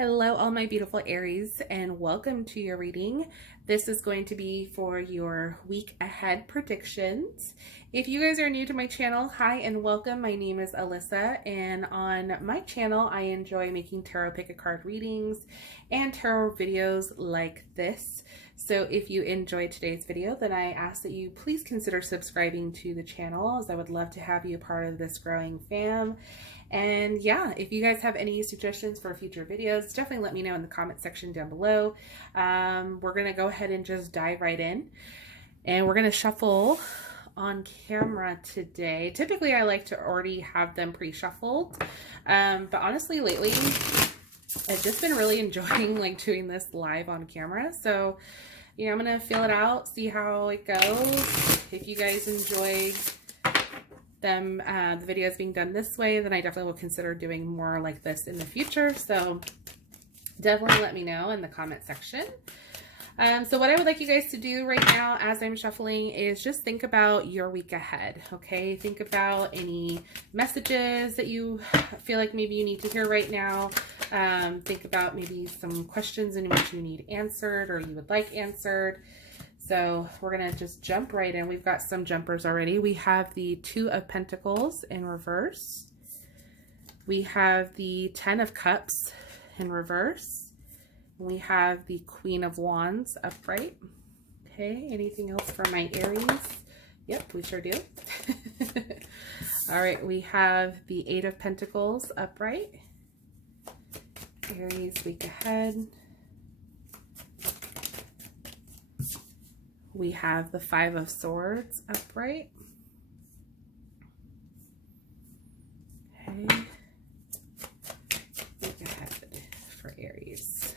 Hello, all my beautiful Aries, and welcome to your reading. This is going to be for your week ahead predictions. If you guys are new to my channel, hi and welcome. My name is Alyssa, and on my channel, I enjoy making tarot pick a card readings and tarot videos like this. So if you enjoyed today's video, then I ask that you please consider subscribing to the channel, as I would love to have you a part of this growing fam. And yeah, if you guys have any suggestions for future videos, definitely let me know in the comment section down below. We're going to go ahead and just dive right in. And we're going to shuffle on camera today. Typically, I like to already have them pre-shuffled. But honestly, lately, I've just been really enjoying doing this live on camera. So, I'm going to feel it out, see how it goes. If you guys enjoyed the videos being done this way, then I definitely will consider doing more like this in the future. So definitely let me know in the comment section. So what I would like you guys to do right now as I'm shuffling is just think about your week ahead, okay? Think about any messages that you feel like maybe you need to hear right now. Think about maybe some questions in which you need answered or you would like answered. So we're going to just jump right in. We've got some jumpers already. We have the Two of Pentacles in reverse. We have the Ten of Cups in reverse. We have the Queen of Wands upright. Okay, anything else for my Aries? Yep, we sure do. All right, we have the Eight of Pentacles upright. Aries week ahead. We have the Five of Swords upright. Okay. Look ahead for Aries.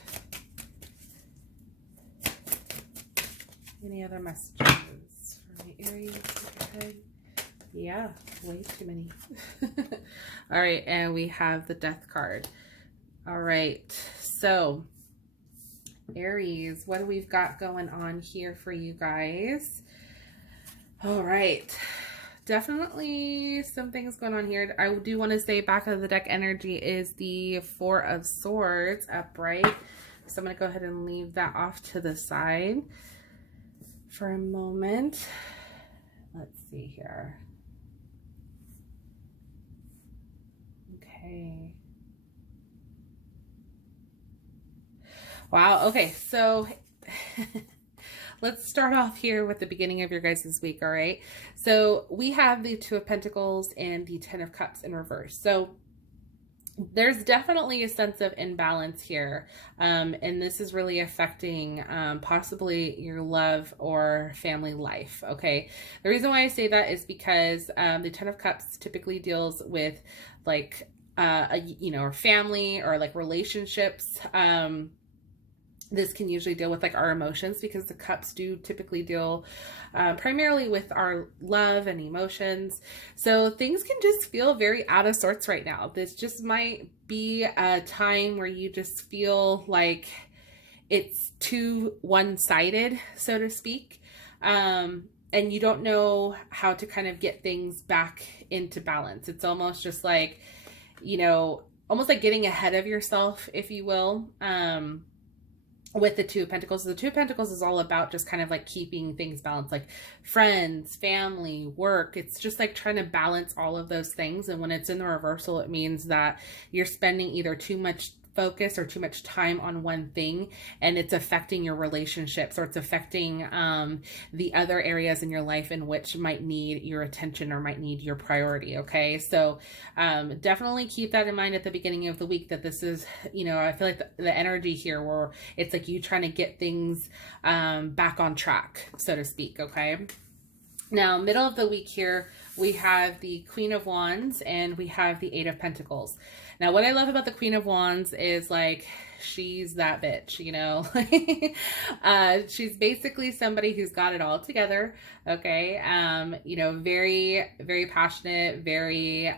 Any other messages for my Aries? Look ahead. Yeah, way too many. All right, and we have the Death card. All right, so Aries, what do we've got going on here for you guys? All right, definitely some things going on here. I do want to say back of the deck energy is the Four of Swords upright. So I'm going to go ahead and leave that off to the side for a moment. Let's see here. Okay. Wow. Okay. So let's start off here with the beginning of your guys' week. All right. So we have the Two of Pentacles and the Ten of Cups in reverse. So there's definitely a sense of imbalance here. And this is really affecting possibly your love or family life. Okay. The reason why I say that is because the Ten of Cups typically deals with or family or relationships. This can usually deal with our emotions, because the cups do typically deal primarily with our love and emotions. So things can just feel very out of sorts right now. This just might be a time where you just feel like it's too one-sided, so to speak. And you don't know how to kind of get things back into balance. It's almost just almost like getting ahead of yourself, if you will. With the Two of Pentacles. The Two of Pentacles is all about just kind of keeping things balanced, like friends, family, work. It's just trying to balance all of those things. And when it's in the reversal, it means that you're spending either too much focus or too much time on one thing, and it's affecting your relationships, or it's affecting the other areas in your life in which might need your attention or might need your priority. Okay, so definitely keep that in mind at the beginning of the week, that this is, I feel like the energy here where it's like you trying to get things back on track, so to speak. Okay, now middle of the week here, we have the Queen of Wands and we have the Eight of Pentacles. Now, what I love about the Queen of Wands is she's that bitch, she's basically somebody who's got it all together. Okay. Very, very passionate, very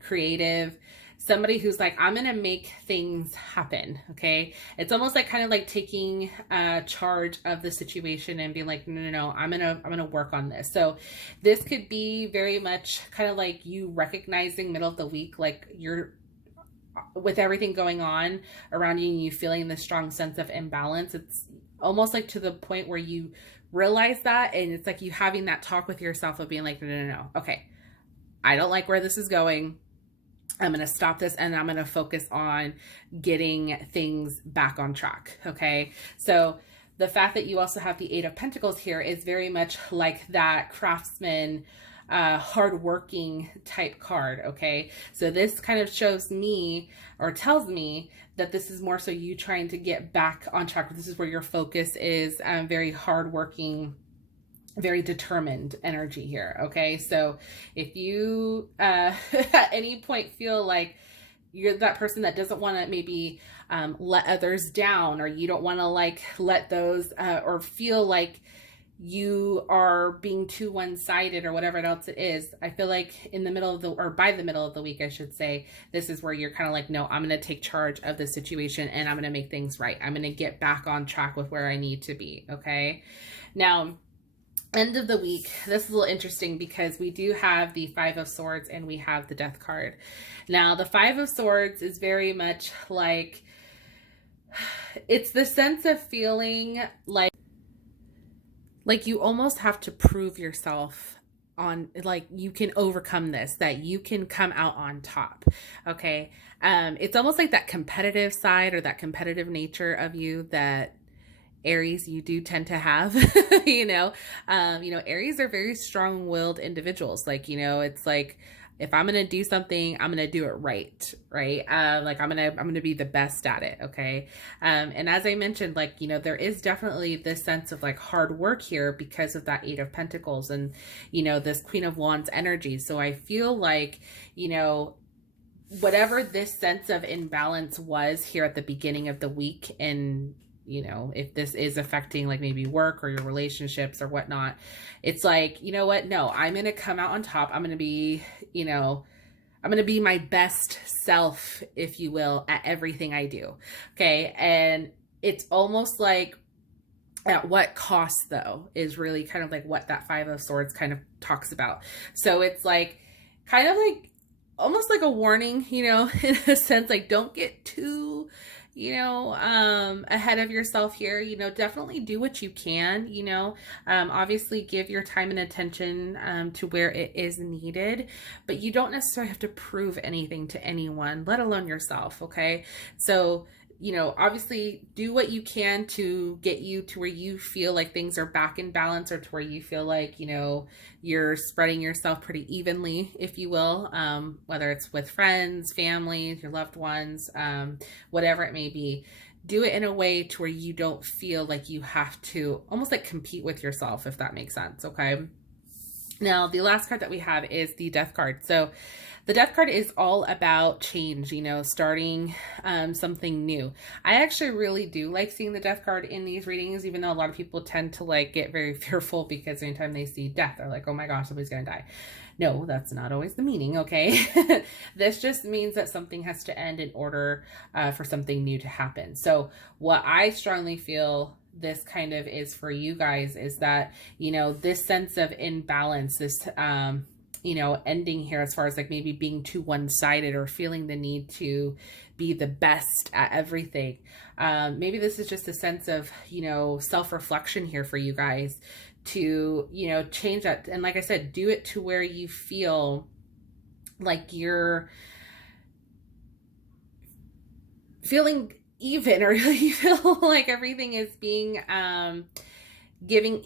creative. Somebody who's I'm going to make things happen. Okay. It's almost kind of taking charge of the situation and being no, I'm going to work on this. So this could be very much kind of you recognizing middle of the week, you're with everything going on around you and you feeling this strong sense of imbalance, it's almost like to the point where you realize that, and it's like you having that talk with yourself of being like, no, okay, I don't like where this is going. I'm going to stop this and I'm going to focus on getting things back on track. Okay. So the fact that you also have the Eight of Pentacles here is very much like that craftsman, hardworking type card. Okay. So this kind of shows me or tells me that this is more so you trying to get back on track. This is where your focus is, very hardworking, very determined energy here. Okay. So if you, at any point feel like you're that person that doesn't want to maybe, let others down, or you don't want to like let those, or feel like you are being too one-sided or whatever else it is, I feel like in the middle of the, or by the middle of the week, I should say, this is where you're kind of like, no, I'm going to take charge of the situation and I'm going to make things right. I'm going to get back on track with where I need to be. Okay. Now, end of the week, this is a little interesting because we do have the Five of Swords and we have the Death card. Now, the Five of Swords is very much like, it's the sense of feeling like you almost have to prove yourself on, like, you can overcome this, that you can come out on top. Okay. It's almost like that competitive side or that competitive nature of you that Aries, you do tend to have, Aries are very strong-willed individuals. Like, it's like, if I'm going to do something, I'm going to do it right. Right. Like I'm going to be the best at it. Okay. And as I mentioned, like, there is definitely this sense of like hard work here because of that Eight of Pentacles and, this Queen of Wands energy. So I feel like, whatever this sense of imbalance was here at the beginning of the week, and if this is affecting like maybe work or your relationships or whatnot, it's like, you know what? No, I'm going to come out on top. I'm going to be, I'm going to be my best self, if you will, at everything I do. Okay. And it's almost like, at what cost though, is really kind of like what that Five of Swords kind of talks about. So it's like, kind of like, almost like a warning, in a sense, like don't get too, ahead of yourself here. Definitely do what you can, obviously give your time and attention to where it is needed, but you don't necessarily have to prove anything to anyone, let alone yourself. Okay. So, obviously do what you can to get you to where you feel like things are back in balance, or to where you feel like, you're spreading yourself pretty evenly, if you will, whether it's with friends, family, your loved ones, whatever it may be. Do it in a way to where you don't feel like you have to almost like compete with yourself, if that makes sense. Okay. Now, the last card that we have is the Death card. So the Death card is all about change, starting something new. I actually really do like seeing the Death card in these readings, even though a lot of people tend to like get very fearful because anytime they see death, they're like, oh my gosh, somebody's going to die. No, that's not always the meaning. Okay. This just means that something has to end in order for something new to happen. So what I strongly feel this kind of is for you guys is that, this sense of imbalance, this, ending here as far as like maybe being too one-sided or feeling the need to be the best at everything. Maybe this is just a sense of, self-reflection here for you guys to, change that. And like I said, do it to where you feel like you're feeling even, or you feel like everything is being, given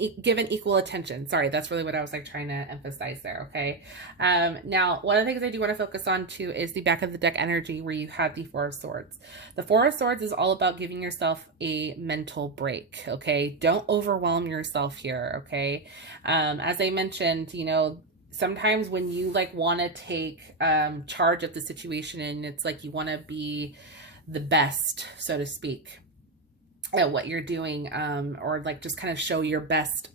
equal attention. Sorry, that's really what I was like trying to emphasize there. Okay. Now, one of the things I do want to focus on too is the back of the deck energy, where you have the Four of Swords. The Four of Swords is all about giving yourself a mental break. Okay. Don't overwhelm yourself here. Okay. As I mentioned, sometimes when you like want to take charge of the situation, and it's like you want to be the best, so to speak, at what you're doing, or like just kind of show your best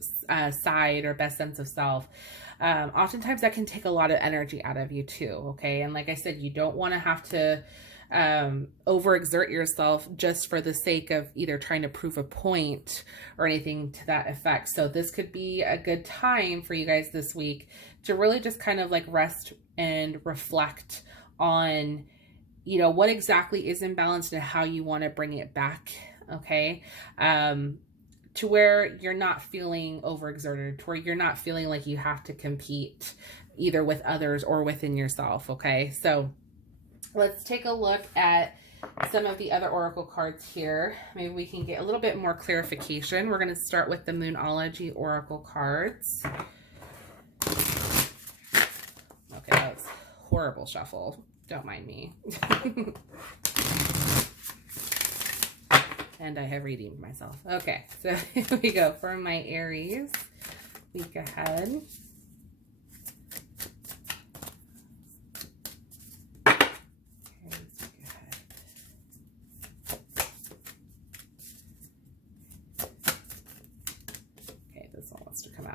side or best sense of self. Oftentimes that can take a lot of energy out of you too. Okay. And like I said, you don't want to have to overexert yourself just for the sake of either trying to prove a point or anything to that effect. So this could be a good time for you guys this week to really just kind of like rest and reflect on you know, what exactly is imbalanced and how you want to bring it back. Okay. To where you're not feeling overexerted, to where you're not feeling like you have to compete either with others or within yourself. Okay. So let's take a look at some of the other oracle cards here. Maybe we can get a little bit more clarification. We're going to start with the Moonology oracle cards. Okay, that was horrible shuffle. Don't mind me. And I have redeemed myself. Okay, so here we go for my Aries week ahead.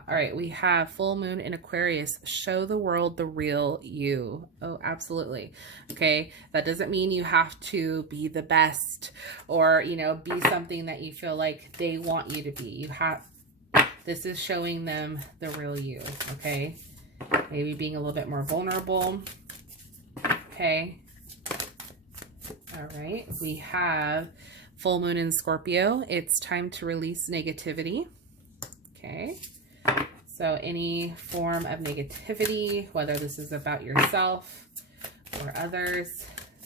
All right, we have full moon in Aquarius. Show the world the real you. Oh, absolutely. Okay, that doesn't mean you have to be the best or, you know, be something that you feel like they want you to be. You have, this is showing them the real you, okay? Maybe being a little bit more vulnerable. Okay. All right, we have full moon in Scorpio. It's time to release negativity. Okay. So any form of negativity, whether this is about yourself or others,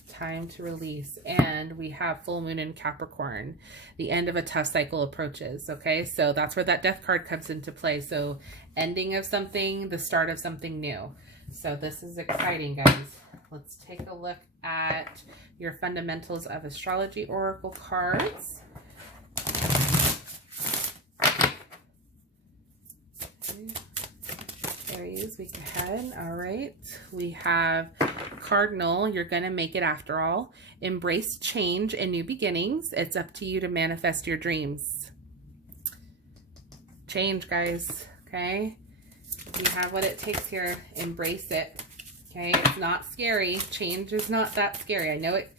time to release. And we have full moon in Capricorn. The end of a tough cycle approaches. Okay, so that's where that death card comes into play. So ending of something, the start of something new. So this is exciting, guys. Let's take a look at your fundamentals of astrology oracle cards. Aries week ahead. All right, we have Cardinal. You're gonna make it after all. Embrace change and new beginnings. It's up to you to manifest your dreams. Change, guys. Okay, you have what it takes here. Embrace it. Okay, it's not scary. Change is not that scary. I know it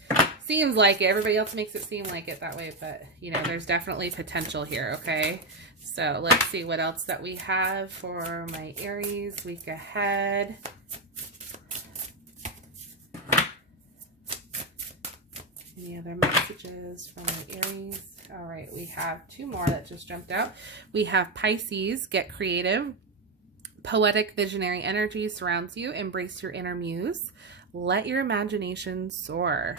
seems like it. Everybody else makes it seem like it that way, but you know, there's definitely potential here. Okay, so let's see what else that we have for my Aries week ahead. Any other messages from my Aries? All right, we have two more that just jumped out. We have Pisces. Get creative. Poetic visionary energy surrounds you. Embrace your inner muse. Let your imagination soar.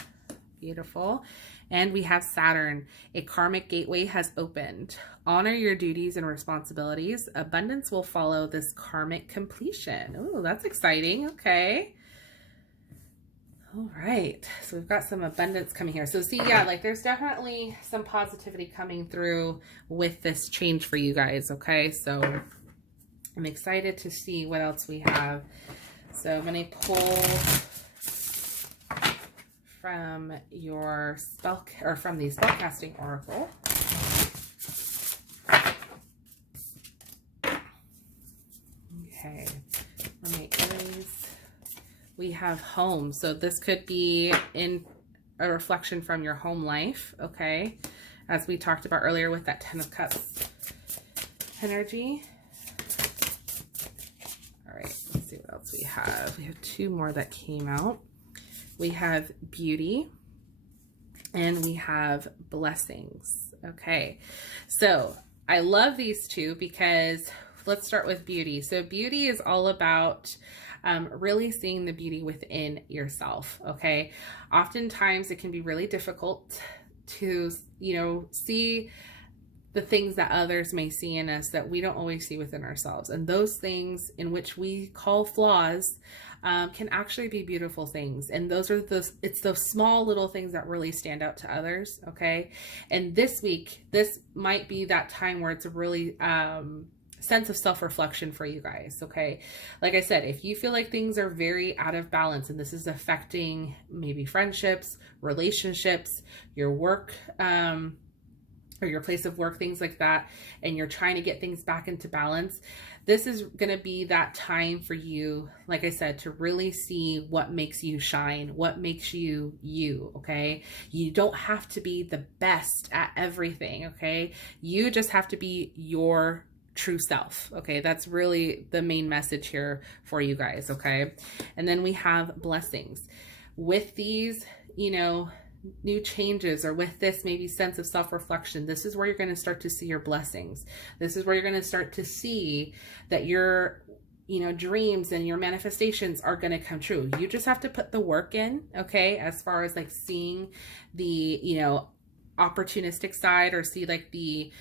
Beautiful. And we have Saturn. A karmic gateway has opened. Honor your duties and responsibilities. Abundance will follow this karmic completion. Oh, that's exciting. Okay. All right. So we've got some abundance coming here. So see, yeah, like there's definitely some positivity coming through with this change for you guys. Okay. So I'm excited to see what else we have. So I'm going to pull from your from the spellcasting oracle. Okay, for my Aries, we have home. So this could be in a reflection from your home life. Okay, as we talked about earlier with that 10 of Cups energy. All right, let's see what else we have. We have two more that came out. We have beauty and we have blessings. Okay, so I love these two because let's start with beauty. So beauty is all about really seeing the beauty within yourself. Okay, oftentimes it can be really difficult to, you know, see the things that others may see in us that we don't always see within ourselves. And those things in which we call flaws can actually be beautiful things. And those are it's those small little things that really stand out to others. Okay. And this week, this might be that time where it's a really sense of self-reflection for you guys. Okay. Like I said, if you feel like things are very out of balance and this is affecting maybe friendships, relationships, your work, or your place of work, things like that, and you're trying to get things back into balance, this is going to be that time for you, like I said, to really see what makes you shine, what makes you you. Okay, you don't have to be the best at everything. Okay, you just have to be your true self. Okay, that's really the main message here for you guys. Okay, and then we have blessings. With these, you know, new changes, or with this maybe sense of self-reflection, this is where you're going to start to see your blessings. This is where you're going to start to see that your, you know, dreams and your manifestations are going to come true. You just have to put the work in, okay, as far as like seeing the, you know, opportunistic side, or see like the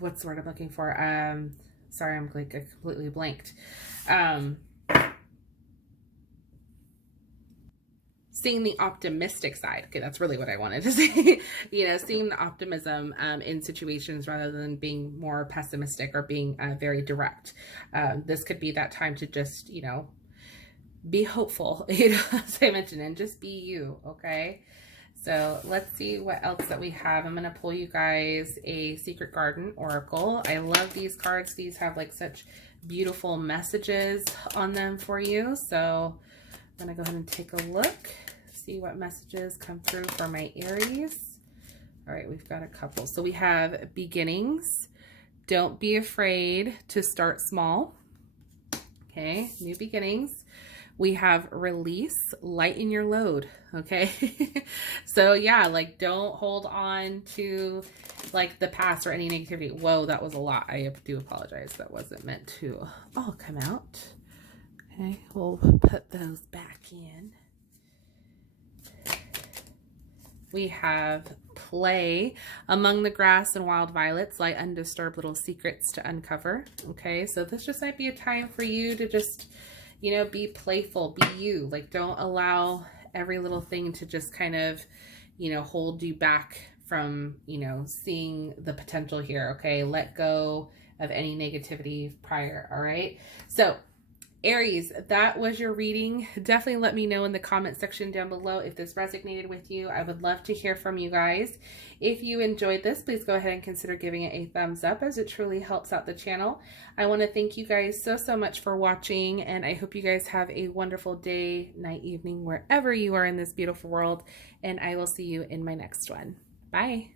what's the word I'm looking for, sorry, I'm like completely blanked, seeing the optimistic side. Okay, that's really what I wanted to say. You know, seeing the optimism in situations rather than being more pessimistic or being very direct. This could be that time to just, you know, be hopeful, you know, as I mentioned, and just be you, okay? So let's see what else that we have. I'm going to pull you guys a Secret Garden Oracle. I love these cards. These have like such beautiful messages on them for you. So I'm going to go ahead and take a look, see what messages come through for my Aries. All right, we've got a couple. So we have beginnings. Don't be afraid to start small. Okay, new beginnings. We have release, lighten your load, okay? So yeah, like don't hold on to like the past or any negativity. Whoa, that was a lot. I do apologize. That wasn't meant to all come out. Okay, we'll put those back in. We have play among the grass and wild violets, lie undisturbed little secrets to uncover. Okay, so this just might be a time for you to just, you know, be playful, be you. Like, don't allow every little thing to just kind of, you know, hold you back from, you know, seeing the potential here. Okay, let go of any negativity prior. All right, so Aries, that was your reading. Definitely let me know in the comment section down below if this resonated with you. I would love to hear from you guys. If you enjoyed this, please go ahead and consider giving it a thumbs up, as it truly helps out the channel. I want to thank you guys so much for watching, and I hope you guys have a wonderful day, night, evening, wherever you are in this beautiful world, and I will see you in my next one. Bye.